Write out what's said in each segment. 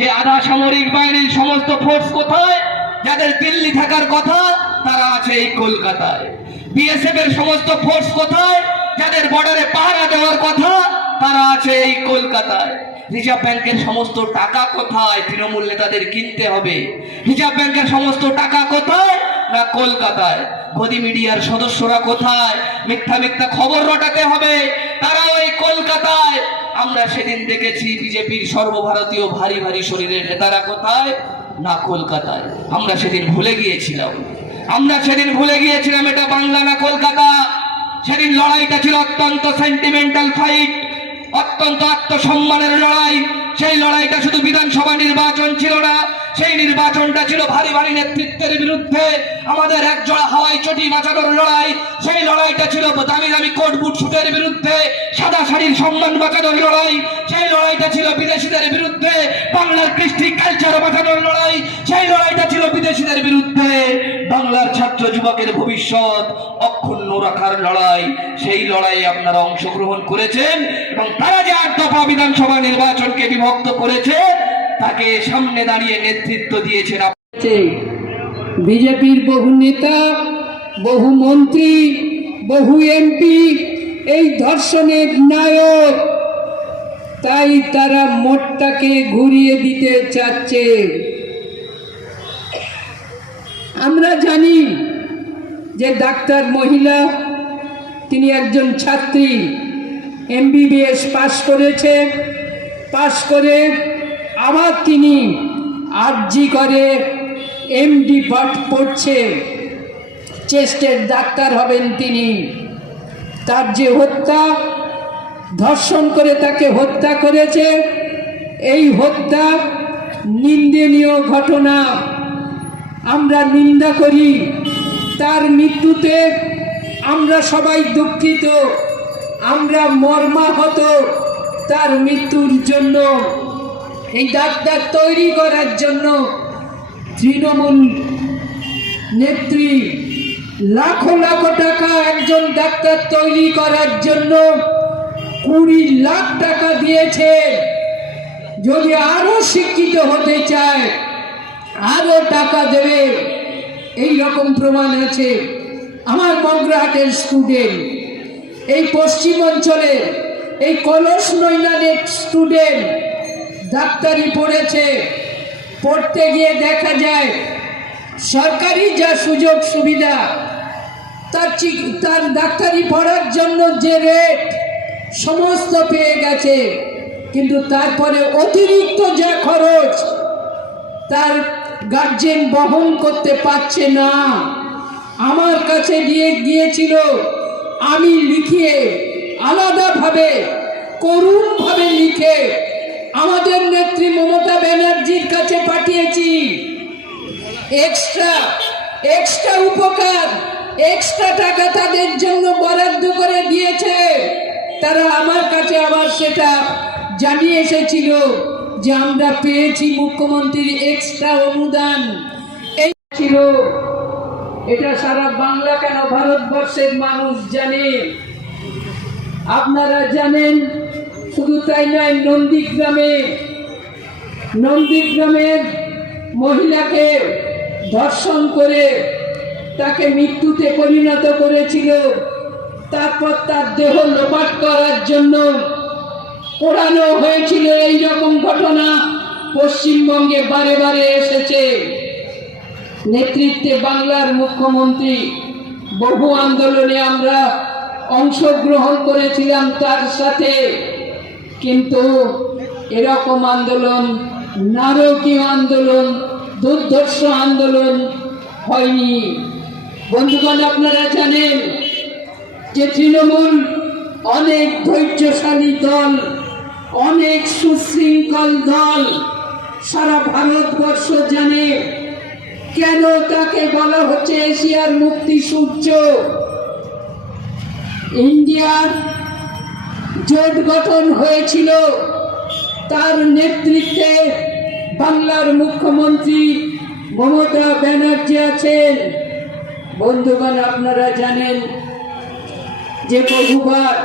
যে আধা সামরিক বাহিনীর সমস্ত ফোর্স কোথায়? যাদের দিল্লি থাকার কথা তারা আছে এই কলকাতায়। বিএসএফ এর সমস্ত ফোর্স কোথায়? যাদের বর্ডারে পাহারা দেওয়ার কথা তারা আছে এই কলকাতায়। রিজার্ভ ব্যাংকের সমস্ত টাকা কোথায়? তৃণমূল নেতাদের কিনতে হবে। রিজার্ভ ব্যাংকের সমস্ত টাকা কোথায়? না কলকাতায়। গদি মিডিয়ার সদস্যরা কোথায়? মিথ্যা মিথ্যা খবর রটাতে হবে, তারাও এই কলকাতায়। আমরা সেদিন দেখেছি বিজেপির সর্বভারতীয় ভারী ভারী শরীরের নেতারা কোথায়? না কলকাতায়। আমরা সেদিন ভুলে গিয়েছিলাম এটা বাংলা না কলকাতা। সেদিন লড়াইটা ছিল অত্যন্ত সেন্টিমেন্টাল ফাইট, অত্যন্ত আত্মসম্মানের লড়াই। সেই লড়াইটা শুধু বিধানসভা নির্বাচন ছিল না, সেই নির্বাচনটা ছিল ভারী ভারী নেতৃত্বের বিরুদ্ধে আমাদের একজোড়া হাওয়াই চটি বাঁচানোর লড়াই। সেই লড়াইটা ছিল দামি দামি কোট বুট শুটের বিরুদ্ধে সাদা শাড়ির সম্মান বাঁচানোর লড়াই। সেই লড়াইটা ছিল বিদেশিদের বিরুদ্ধে বাংলার কৃষ্টি কালচার বাঁচানোর লড়াই। সেই লড়াইটা ছিল বিদেশিদের বিরুদ্ধে বাংলার ছাত্র যুবকের ভবিষ্যৎ অক্ষুণ্ণ রাখার লড়াই। সেই লড়াইয়ে আপনারা অংশগ্রহণ করেছেন এবং তারা যে 8 দফা বিধানসভা নির্বাচনকে বিভক্ত করেছে তাকে সামনে দাঁড়িয়ে নেতৃত্ব দিয়েছেন। বিজেপির বহু নেতা, বহু মন্ত্রী, বহু এমপি এই ধর্ষণের নায়ক, তাই তারা মোটটাকে ঘুরিয়ে দিতে চাচ্ছে। আমরা জানি যে ডাক্তার মহিলা, তিনি একজন ছাত্রী, এমবিবিএস পাশ করেছে। পাশ করে আবার তিনি আরজি করে এমডি পড়ছে, চেস্টের ডাক্তার হবেন তিনি। তার যে হত্যা, ধর্ষণ করে তাকে হত্যা করেছে, এই হত্যা নিন্দনীয় ঘটনা। আমরা নিন্দা করি। তার মৃত্যুতে আমরা সবাই দুঃখিত, আমরা মর্মাহত তার মৃত্যুর জন্য। এই ডাক্তার তৈরি করার জন্য তৃণমূল নেত্রী লাখো লাখো টাকা, একজন ডাক্তার তৈরি করার জন্য 20 লাখ টাকা দিয়েছে। যদি আরো শিক্ষিত হতে চায় আরো টাকা দেবে, এই রকম প্রমাণ আছে। আমার মগরাহাটের স্টুডেন্ট, এই পশ্চিম অঞ্চলে এই কলস নৈনানের স্টুডেন্ট ডাক্তারি পড়েছে। পড়তে গিয়ে দেখা যায় সরকারি যা সুযোগ সুবিধা, তার ডাক্তারি পড়ার জন্য যে রেট সমস্ত পেয়ে গেছে, কিন্তু তারপরে অতিরিক্ত যা খরচ তার গার্জেন বহন করতে পারছে না। আমার কাছে গিয়েছিল, আমি লিখিয়ে আলাদাভাবে করুণভাবে লিখে আমাদের নেত্রী মমতা ব্যানার্জির কাছে পাঠিয়েছি। এক্সট্রা উপকার, এক্সট্রা টাকা তাদের জন্য বরাদ্দ করে দিয়েছে। তারা আমার কাছে আবার সেটা জানিয়ে এসেছিল যে আমরা পেয়েছি মুখ্যমন্ত্রীর এক্সট্রা অনুদান। এই ছিল, এটা সারা বাংলা কেন ভারতবর্ষের মানুষ জানে। আপনারা জানেন, শুধু তাই নয়, নন্দীগ্রামের মহিলাকে ধর্ষণ করে তাকে মৃত্যুতে পরিণত করেছিল। তারপর তার দেহ লোপাট করার জন্য পোড়ানো হয়েছিল। এই রকম ঘটনা পশ্চিমবঙ্গে বারে বারে এসেছে। নেতৃত্বে বাংলার মুখ্যমন্ত্রী, বহু আন্দোলনে আমরা অংশগ্রহণ করেছিলাম তার সাথে, কিন্তু এরকম আন্দোলন, নারকীয় আন্দোলন, দুর্ধর্ষ আন্দোলন হয়নি। বন্ধুগণ, আপনারা জানেন যে তৃণমূল অনেক ধৈর্যশালী দল, অনেক সুশৃঙ্খল দল। সারা ভারতবর্ষ জানে কেন তাকে বলা হচ্ছে এশিয়ার মুক্তি সূর্য। ইন্ডিয়ার জোট গঠন হয়েছিল, তার নেতৃত্বে বাংলার মুখ্যমন্ত্রী মমতা ব্যানার্জি আছেন। বন্ধুগণ, আপনারা জানেন যে বহুবার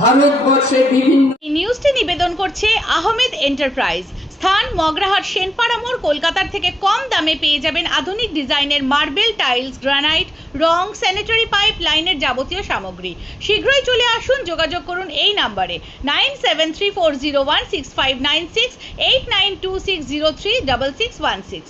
ভারতবর্ষে বিভিন্ন নিউজটি নিবেদন করছে আহমেদ এন্টারপ্রাইজ। স্থান মগরাহাট সেনপাড়া মোড়। কলকাতার থেকে কম দামে পেয়ে যাবেন আধুনিক ডিজাইনের মার্বেল, টাইলস, গ্রানাইট, রং, স্যানিটারি পাইপ লাইনের যাবতীয় সামগ্রী। শীঘ্রই চলে আসুন, যোগাযোগ করুন এই নাম্বারে 9734016596, 8926036616।